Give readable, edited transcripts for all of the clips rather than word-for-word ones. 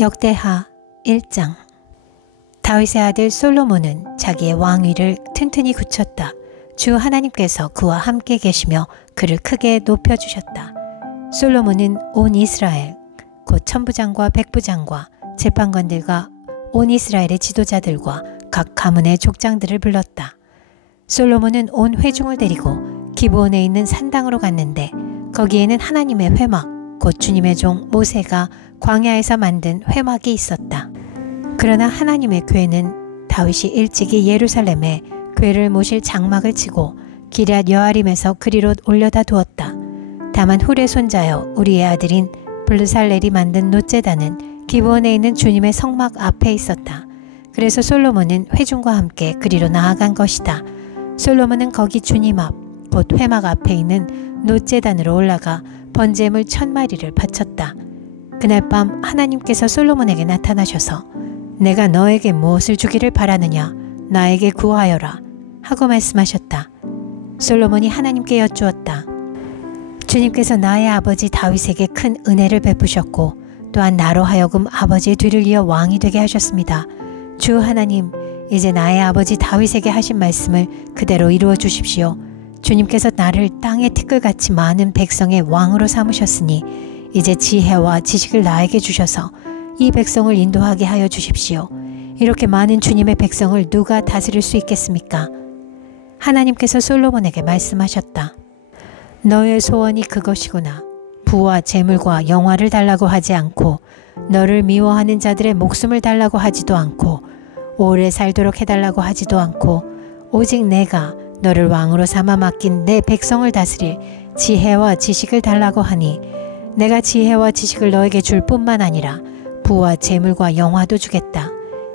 역대하 1장. 다윗의 아들 솔로몬은 자기의 왕위를 튼튼히 굳혔다. 주 하나님께서 그와 함께 계시며 그를 크게 높여주셨다. 솔로몬은 온 이스라엘, 곧 천부장과 백부장과 재판관들과 온 이스라엘의 지도자들과 각 가문의 족장들을 불렀다. 솔로몬은 온 회중을 데리고 기브온에 있는 산당으로 갔는데 거기에는 하나님의 회막, 곧 주님의 종 모세가 광야에서 만든 회막이 있었다. 그러나 하나님의 궤는 다윗이 일찍이 예루살렘에 궤를 모실 장막을 치고 기럇 여아림에서 그리로 올려다 두었다. 다만 훌의 손자여 우리의 아들인 블르살렐이 만든 놋제단은 기브온에 있는 주님의 성막 앞에 있었다. 그래서 솔로몬은 회중과 함께 그리로 나아간 것이다. 솔로몬은 거기 주님 앞, 곧 회막 앞에 있는 놋제단으로 올라가 번제물 1000마리를 바쳤다. 그날 밤 하나님께서 솔로몬에게 나타나셔서 내가 너에게 무엇을 주기를 바라느냐 나에게 구하여라 하고 말씀하셨다. 솔로몬이 하나님께 여쭈었다. 주님께서 나의 아버지 다윗에게 큰 은혜를 베푸셨고 또한 나로 하여금 아버지의 뒤를 이어 왕이 되게 하셨습니다. 주 하나님, 이제 나의 아버지 다윗에게 하신 말씀을 그대로 이루어 주십시오. 주님께서 나를 땅의 티끌같이 많은 백성의 왕으로 삼으셨으니 이제 지혜와 지식을 나에게 주셔서 이 백성을 인도하게 하여 주십시오. 이렇게 많은 주님의 백성을 누가 다스릴 수 있겠습니까? 하나님께서 솔로몬에게 말씀하셨다. 너의 소원이 그것이구나. 부와 재물과 영화를 달라고 하지 않고 너를 미워하는 자들의 목숨을 달라고 하지도 않고 오래 살도록 해달라고 하지도 않고 오직 내가 너를 왕으로 삼아 맡긴 내 백성을 다스릴 지혜와 지식을 달라고 하니 내가 지혜와 지식을 너에게 줄 뿐만 아니라 부와 재물과 영화도 주겠다.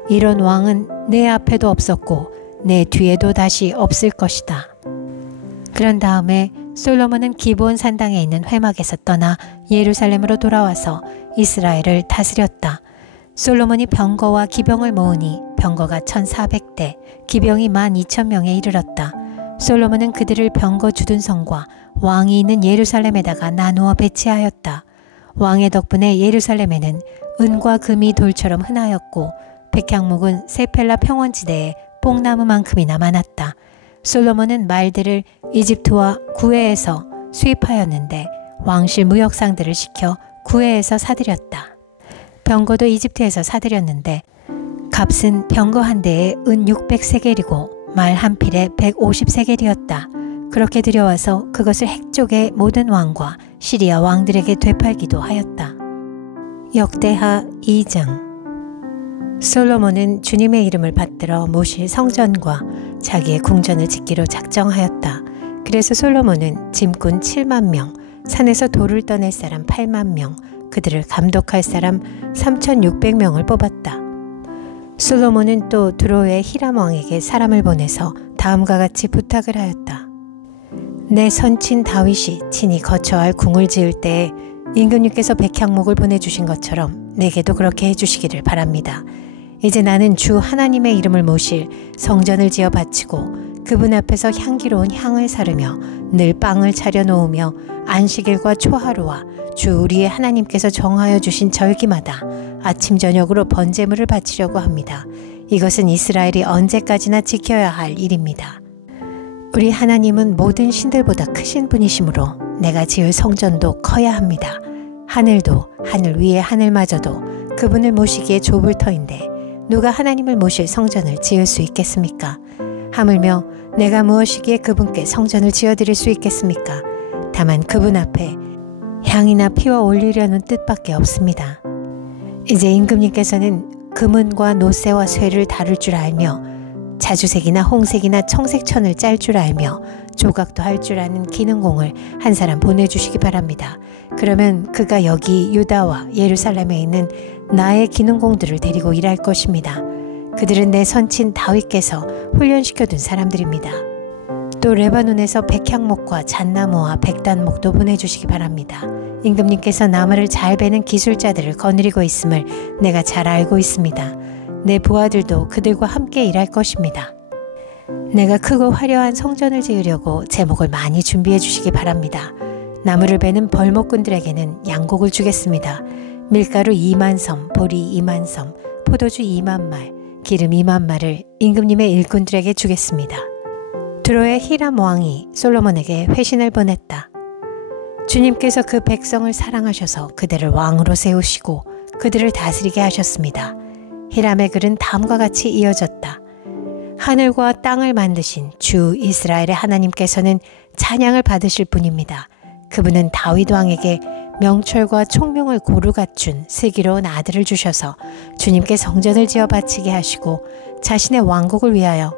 이런 왕은 내 앞에도 없었고 내 뒤에도 다시 없을 것이다. 그런 다음에 솔로몬은 기브온 산당에 있는 회막에서 떠나 예루살렘으로 돌아와서 이스라엘을 다스렸다. 솔로몬이 병거와 기병을 모으니 병거가 1400대, 기병이 12,000명에 이르렀다. 솔로몬은 그들을 병거 주둔성과 왕이 있는 예루살렘에다가 나누어 배치하였다. 왕의 덕분에 예루살렘에는 은과 금이 돌처럼 흔하였고 백향목은 세펠라 평원지대에 뽕나무만큼이나 많았다. 솔로몬은 말들을 이집트와 구해에서 수입하였는데 왕실 무역상들을 시켜 구해에서 사들였다. 병거도 이집트에서 사들였는데 값은 병거 한 대에 은 600세겔이고 말 한 필에 150세겔이었다. 그렇게 들여와서 그것을 핵족의 모든 왕과 시리아 왕들에게 되팔기도 하였다. 역대하 2장. 솔로몬은 주님의 이름을 받들어 모실 성전과 자기의 궁전을 짓기로 작정하였다. 그래서 솔로몬은 짐꾼 7만 명, 산에서 돌을 떠낼 사람 8만 명, 그들을 감독할 사람 3,600명을 뽑았다. 솔로몬은 또 두로의 히람 왕에게 사람을 보내서 다음과 같이 부탁을 하였다. 내 선친 다윗이 친히 거처할 궁을 지을 때에 임금님께서 백향목을 보내주신 것처럼 내게도 그렇게 해주시기를 바랍니다. 이제 나는 주 하나님의 이름을 모실 성전을 지어 바치고 그분 앞에서 향기로운 향을 사르며 늘 빵을 차려 놓으며 안식일과 초하루와 주 우리의 하나님께서 정하여 주신 절기마다 아침 저녁으로 번제물을 바치려고 합니다. 이것은 이스라엘이 언제까지나 지켜야 할 일입니다. 우리 하나님은 모든 신들보다 크신 분이시므로 내가 지을 성전도 커야 합니다. 하늘도 하늘 위의 하늘마저도 그분을 모시기에 좁을 터인데 누가 하나님을 모실 성전을 지을 수 있겠습니까? 하물며 내가 무엇이기에 그분께 성전을 지어드릴 수 있겠습니까? 다만 그분 앞에 향이나 피와 올리려는 뜻밖에 없습니다. 이제 임금님께서는 금은과 노새와 쇠를 다룰 줄 알며 자주색이나 홍색이나 청색천을 짤 줄 알며 조각도 할 줄 아는 기능공을 한 사람 보내주시기 바랍니다. 그러면 그가 여기 유다와 예루살렘에 있는 나의 기능공들을 데리고 일할 것입니다. 그들은 내 선친 다윗께서 훈련시켜둔 사람들입니다. 또 레바논에서 백향목과 잣나무와 백단목도 보내주시기 바랍니다. 임금님께서 나무를 잘 베는 기술자들을 거느리고 있음을 내가 잘 알고 있습니다. 내 부하들도 그들과 함께 일할 것입니다. 내가 크고 화려한 성전을 지으려고 제목을 많이 준비해 주시기 바랍니다. 나무를 베는 벌목꾼들에게는 양곡을 주겠습니다. 밀가루 2만 섬, 보리 2만 섬, 포도주 2만 말, 기름 2만 말을 임금님의 일꾼들에게 주겠습니다. 두로의 히람 왕이 솔로몬에게 회신을 보냈다. 주님께서 그 백성을 사랑하셔서 그들을 왕으로 세우시고 그들을 다스리게 하셨습니다. 히람의 글은 다음과 같이 이어졌다. 하늘과 땅을 만드신 주 이스라엘의 하나님께서는 찬양을 받으실 분입니다. 그분은 다윗 왕에게 명철과 총명을 고루 갖춘 슬기로운 아들을 주셔서 주님께 성전을 지어 바치게 하시고 자신의 왕국을 위하여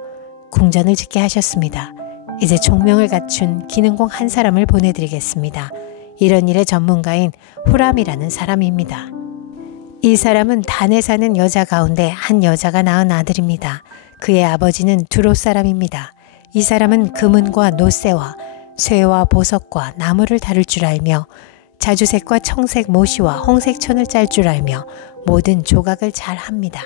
궁전을 짓게 하셨습니다. 이제 총명을 갖춘 기능공 한 사람을 보내드리겠습니다. 이런 일의 전문가인 후람이라는 사람입니다. 이 사람은 단에 사는 여자 가운데 한 여자가 낳은 아들입니다. 그의 아버지는 두로 사람입니다. 이 사람은 금은과 노쇠와 쇠와 보석과 나무를 다룰 줄 알며 자주색과 청색 모시와 홍색 천을 짤 줄 알며 모든 조각을 잘 합니다.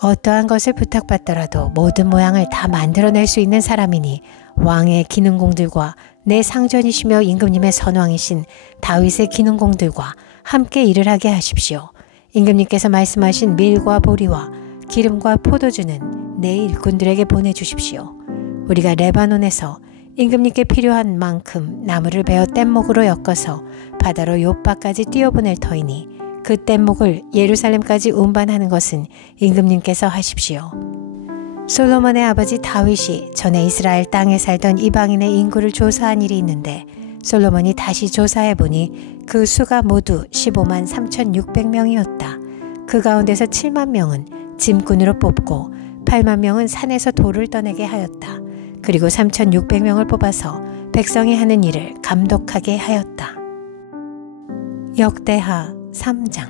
어떠한 것을 부탁받더라도 모든 모양을 다 만들어낼 수 있는 사람이니 왕의 기능공들과 내 상전이시며 임금님의 선왕이신 다윗의 기능공들과 함께 일을 하게 하십시오. 임금님께서 말씀하신 밀과 보리와 기름과 포도주는 내 일꾼들에게 보내주십시오. 우리가 레바논에서 임금님께 필요한 만큼 나무를 베어 뗏목으로 엮어서 바다로 욥바까지 띄어보낼 터이니 그 뗏목을 예루살렘까지 운반하는 것은 임금님께서 하십시오. 솔로몬의 아버지 다윗이 전에 이스라엘 땅에 살던 이방인의 인구를 조사한 일이 있는데 솔로몬이 다시 조사해보니 그 수가 모두 15만 3,600명이었다. 그 가운데서 7만 명은 짐꾼으로 뽑고 8만 명은 산에서 돌을 떠내게 하였다. 그리고 3,600명을 뽑아서 백성이 하는 일을 감독하게 하였다. 역대하 3장.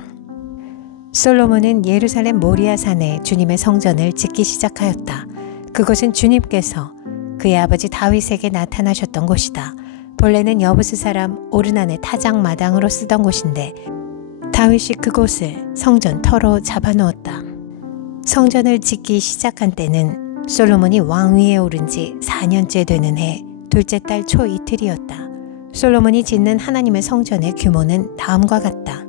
솔로몬은 예루살렘 모리아 산에 주님의 성전을 짓기 시작하였다. 그곳은 주님께서 그의 아버지 다윗에게 나타나셨던 곳이다. 본래는 여부스 사람 오르난의 타작 마당으로 쓰던 곳인데 다윗이 그곳을 성전 터로 잡아놓았다. 성전을 짓기 시작한 때는 솔로몬이 왕위에 오른 지 4년째 되는 해 둘째 달 초 이틀이었다. 솔로몬이 짓는 하나님의 성전의 규모는 다음과 같다.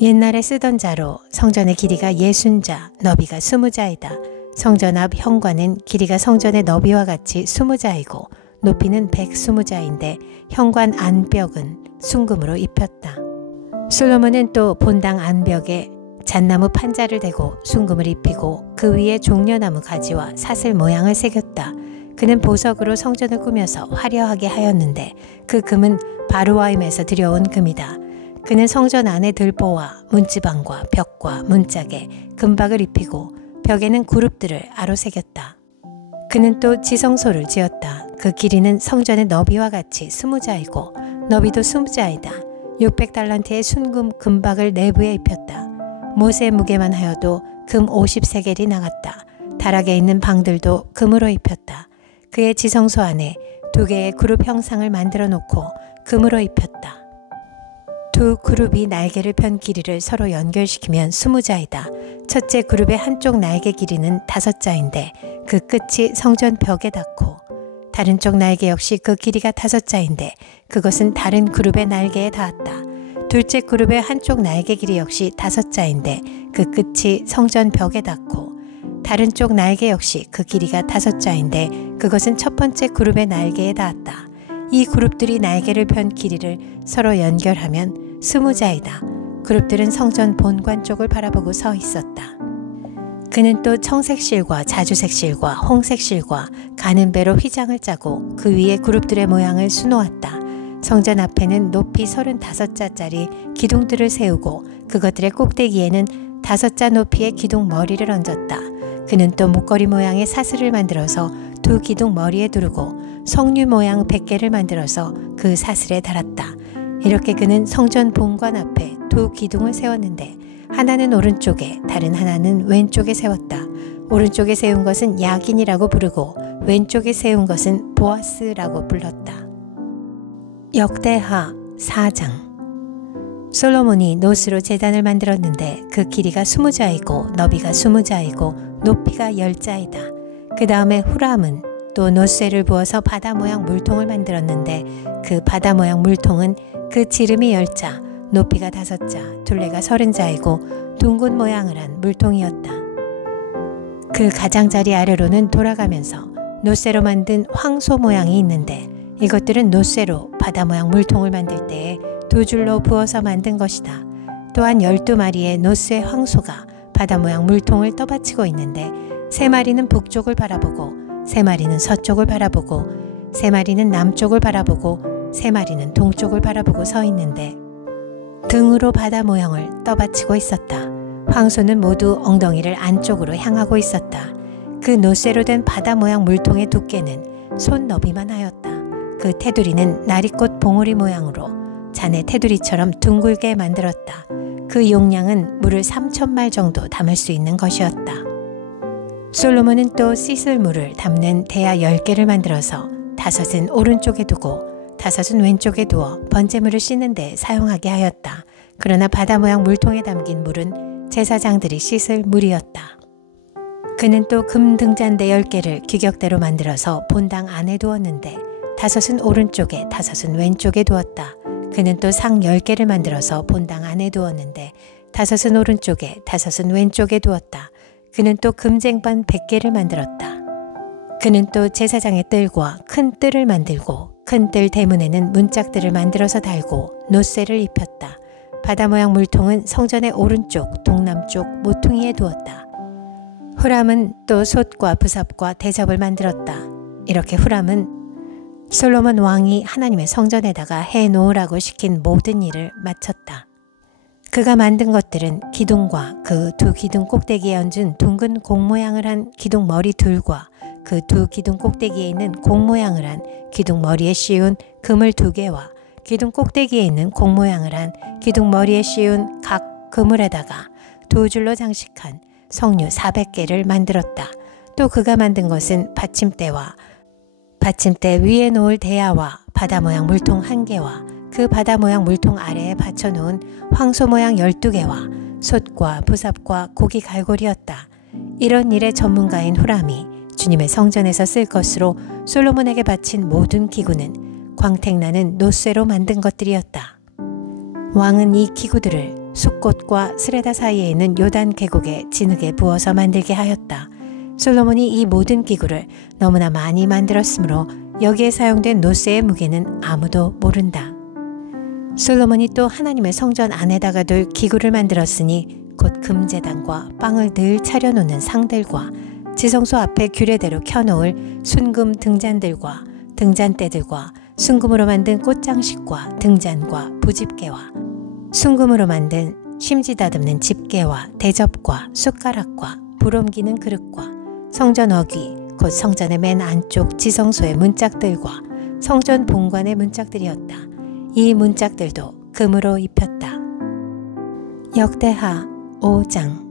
옛날에 쓰던 자로 성전의 길이가 60자, 너비가 20자이다. 성전 앞 현관은 길이가 성전의 너비와 같이 20자이고 높이는 120자인데 현관 안벽은 순금으로 입혔다. 솔로몬은 또 본당 안벽에 잣나무 판자를 대고 순금을 입히고 그 위에 종려나무 가지와 사슬 모양을 새겼다. 그는 보석으로 성전을 꾸며서 화려하게 하였는데 그 금은 바르와임에서 들여온 금이다. 그는 성전 안에 들보와 문지방과 벽과 문짝에 금박을 입히고 벽에는 그룹들을 아로새겼다. 그는 또 지성소를 지었다. 그 길이는 성전의 너비와 같이 20자이고 너비도 20자이다. 600달란트의 순금 금박을 내부에 입혔다. 못의 무게만 하여도 금 50세겔이 나갔다. 다락에 있는 방들도 금으로 입혔다. 그의 지성소 안에 2개의 그룹 형상을 만들어 놓고 금으로 입혔다. 2 그룹이 날개를 편 길이를 서로 연결시키면 20자이다. 첫째 그룹의 한쪽 날개 길이는 5자인데 그 끝이 성전 벽에 닿고 다른 쪽 날개 역시 그 길이가 5자인데 그것은 다른 그룹의 날개에 닿았다. 둘째 그룹의 한쪽 날개 길이 역시 5자인데 그 끝이 성전 벽에 닿고 다른 쪽 날개 역시 그 길이가 5자인데 그것은 첫 번째 그룹의 날개에 닿았다. 이 그룹들이 날개를 편 길이를 서로 연결하면 20자이다. 그룹들은 성전 본관 쪽을 바라보고 서 있었다. 그는 또 청색실과 자주색실과 홍색실과 가는 배로 휘장을 짜고 그 위에 그룹들의 모양을 수놓았다. 성전 앞에는 높이 35자짜리 기둥들을 세우고 그것들의 꼭대기에는 5자 높이의 기둥 머리를 얹었다. 그는 또 목걸이 모양의 사슬을 만들어서 2 기둥 머리에 두르고 성류 모양 100개를 만들어서 그 사슬에 달았다. 이렇게 그는 성전 본관 앞에 2 기둥을 세웠는데 하나는 오른쪽에 다른 하나는 왼쪽에 세웠다. 오른쪽에 세운 것은 야긴이라고 부르고 왼쪽에 세운 것은 보아스라고 불렀다. 역대하 4장. 솔로몬이 노스로 제단을 만들었는데 그 길이가 20자이고 너비가 20자이고 높이가 10자이다. 그 다음에 후람은 또 노쇠를 부어서 바다 모양 물통을 만들었는데 그 바다 모양 물통은 그 지름이 10자, 높이가 5자, 둘레가 30자이고 둥근 모양을 한 물통이었다. 그 가장자리 아래로는 돌아가면서 놋쇠로 만든 황소 모양이 있는데 이것들은 놋쇠로 바다 모양 물통을 만들 때에 2줄로 부어서 만든 것이다. 또한 12마리의 놋쇠 황소가 바다 모양 물통을 떠받치고 있는데 3마리는 북쪽을 바라보고 3마리는 서쪽을 바라보고 3마리는 남쪽을 바라보고 3마리는 동쪽을 바라보고 서 있는데 등으로 바다 모양을 떠받치고 있었다. 황소는 모두 엉덩이를 안쪽으로 향하고 있었다. 그 놋쇠로 된 바다 모양 물통의 두께는 손 너비만 하였다. 그 테두리는 나리꽃 봉우리 모양으로 잔의 테두리처럼 둥글게 만들었다. 그 용량은 물을 3,000말 정도 담을 수 있는 것이었다. 솔로몬은 또 씻을 물을 담는 대야 10개를 만들어서 5은 오른쪽에 두고 5은 왼쪽에 두어 번제물을 씻는 데 사용하게 하였다. 그러나 바다 모양 물통에 담긴 물은 제사장들이 씻을 물이었다. 그는 또 금 등잔대 10개를 규격대로 만들어서 본당 안에 두었는데 5은 오른쪽에 5은 왼쪽에 두었다. 그는 또 상 10개를 만들어서 본당 안에 두었는데 5은 오른쪽에 5은 왼쪽에 두었다. 그는 또 금쟁반 100개를 만들었다. 그는 또 제사장의 뜰과 큰 뜰을 만들고 큰 뜰 대문에는 문짝들을 만들어서 달고 놋쇠를 입혔다. 바다 모양 물통은 성전의 오른쪽 동남쪽 모퉁이에 두었다. 후람은 또 솥과 부삽과 대접을 만들었다. 이렇게 후람은 솔로몬 왕이 하나님의 성전에다가 해놓으라고 시킨 모든 일을 마쳤다. 그가 만든 것들은 기둥과 그 2 기둥 꼭대기에 얹은 둥근 공 모양을 한 기둥 머리 둘과 그 2 기둥 꼭대기에 있는 공 모양을 한 기둥 머리에 씌운 그물 2개와 기둥 꼭대기에 있는 공 모양을 한 기둥 머리에 씌운 각 그물에다가 2줄로 장식한 석류 400개를 만들었다. 또 그가 만든 것은 받침대와 받침대 위에 놓을 대야와 바다 모양 물통 1개와 그 바다 모양 물통 아래에 받쳐놓은 황소 모양 12개와 솥과 부삽과 고기 갈고리였다. 이런 일의 전문가인 후람이 주님의 성전에서 쓸 것으로 솔로몬에게 바친 모든 기구는 광택나는 놋쇠로 만든 것들이었다. 왕은 이 기구들을 숫꽃과 스레다 사이에 있는 요단 계곡에 진흙에 부어서 만들게 하였다. 솔로몬이 이 모든 기구를 너무나 많이 만들었으므로 여기에 사용된 놋쇠의 무게는 아무도 모른다. 솔로몬이 또 하나님의 성전 안에다가 둘 기구를 만들었으니 곧 금제단과 빵을 늘 차려놓는 상들과 지성소 앞에 규례대로 켜놓을 순금 등잔들과 등잔대들과 순금으로 만든 꽃장식과 등잔과 부집게와 순금으로 만든 심지 다듬는 집게와 대접과 숟가락과 불 옮기는 그릇과 성전 어귀 곧 성전의 맨 안쪽 지성소의 문짝들과 성전 본관의 문짝들이었다. 이 문짝들도 금으로 입혔다. 역대하 5장.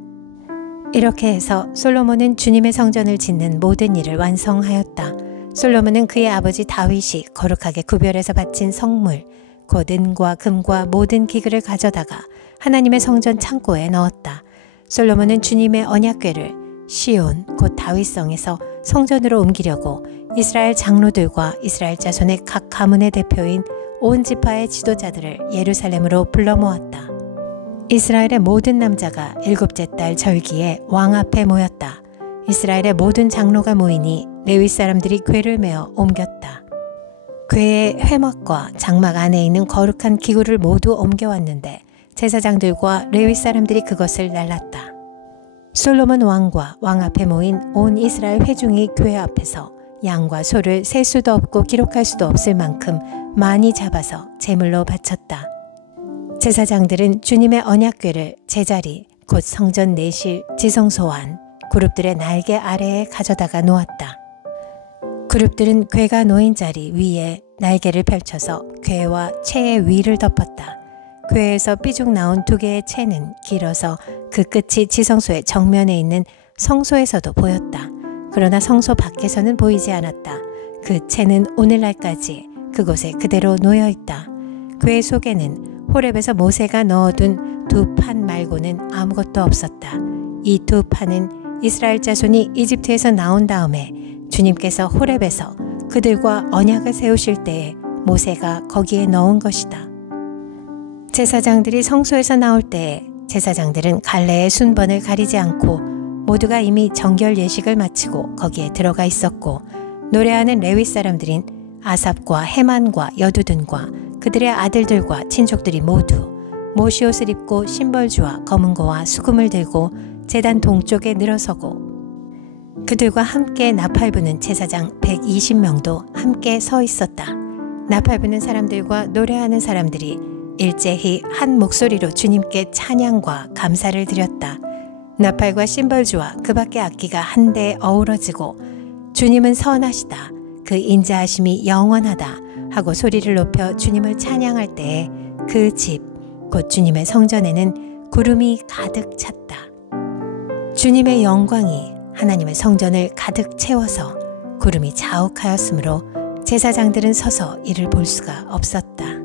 이렇게 해서 솔로몬은 주님의 성전을 짓는 모든 일을 완성하였다. 솔로몬은 그의 아버지 다윗이 거룩하게 구별해서 바친 성물 곧 은과 금과 모든 기구를 가져다가 하나님의 성전 창고에 넣었다. 솔로몬은 주님의 언약궤를 시온 곧 다윗성에서 성전으로 옮기려고 이스라엘 장로들과 이스라엘 자손의 각 가문의 대표인 온 지파의 지도자들을 예루살렘으로 불러 모았다. 이스라엘의 모든 남자가 7째 달 절기에 왕 앞에 모였다. 이스라엘의 모든 장로가 모이니 레위 사람들이 궤를 메어 옮겼다. 궤의 회막과 장막 안에 있는 거룩한 기구를 모두 옮겨왔는데 제사장들과 레위 사람들이 그것을 날랐다. 솔로몬 왕과 왕 앞에 모인 온 이스라엘 회중이 궤 앞에서 양과 소를 셀 수도 없고 기록할 수도 없을 만큼 많이 잡아서 제물로 바쳤다. 제사장들은 주님의 언약궤를 제자리 곧 성전 내실 지성소 안 그룹들의 날개 아래에 가져다가 놓았다. 그룹들은 궤가 놓인 자리 위에 날개를 펼쳐서 궤와 채의 위를 덮었다. 궤에서 삐죽 나온 2개의 채는 길어서 그 끝이 지성소의 정면에 있는 성소에서도 보였다. 그러나 성소 밖에서는 보이지 않았다. 그 채는 오늘날까지 그곳에 그대로 놓여있다. 궤 속에는 호렙에서 모세가 넣어둔 2판 말고는 아무것도 없었다. 이 2판은 이스라엘 자손이 이집트에서 나온 다음에 주님께서 호렙에서 그들과 언약을 세우실 때에 모세가 거기에 넣은 것이다. 제사장들이 성소에서 나올 때에 제사장들은 갈래의 순번을 가리지 않고 모두가 이미 정결 예식을 마치고 거기에 들어가 있었고, 노래하는 레위 사람들인 아삽과 헤만과 여두둔과 그들의 아들들과 친족들이 모두 모시옷을 입고 심벌주와 검은고와 수금을 들고 제단 동쪽에 늘어서고, 그들과 함께 나팔 부는 제사장 120명도 함께 서 있었다. 나팔 부는 사람들과 노래하는 사람들이 일제히 한 목소리로 주님께 찬양과 감사를 드렸다. 나팔과 심벌주와 그 밖의 악기가 한데 어우러지고 주님은 선하시다, 그 인자하심이 영원하다 하고 소리를 높여 주님을 찬양할 때에 그 집, 곧 주님의 성전에는 구름이 가득 찼다. 주님의 영광이 하나님의 성전을 가득 채워서 구름이 자욱하였으므로 제사장들은 서서 이를 볼 수가 없었다.